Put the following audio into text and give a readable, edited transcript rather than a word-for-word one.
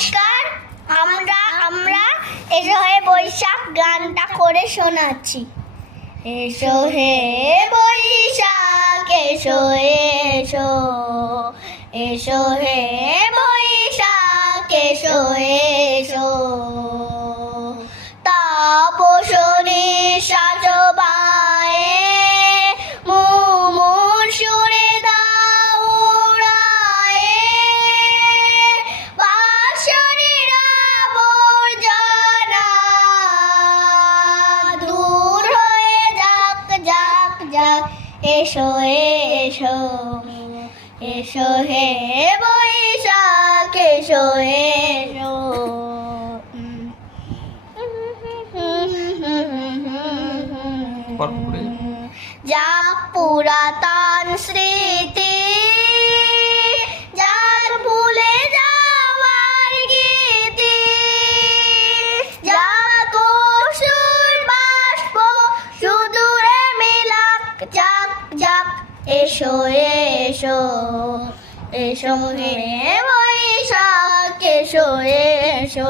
নমস্কার, আমরা আমরা এসো হে বৈশাখ গানটা করে শোনাচ্ছি। এসো হে বৈশাখ এসো এসো, এসো হে বৈশাখ এসো এসো, তাপসনী সাজবায়ে মুমুর সুরে দাউড়ায়ে, বাঁশরীর আবর্জনা দূর হয়ে যাক যাক যাক। এসো এসো, এসো হে বৈশাখ এসো এসো। যাক পুরাতন স্মৃতি, যাক ভুলে যাওয়ার গীতি, যাক অসুর বাষ্প সুদূরে মিলাক যাক যাক। এসো এসো, এসো হে বৈশাখ এসো এসো।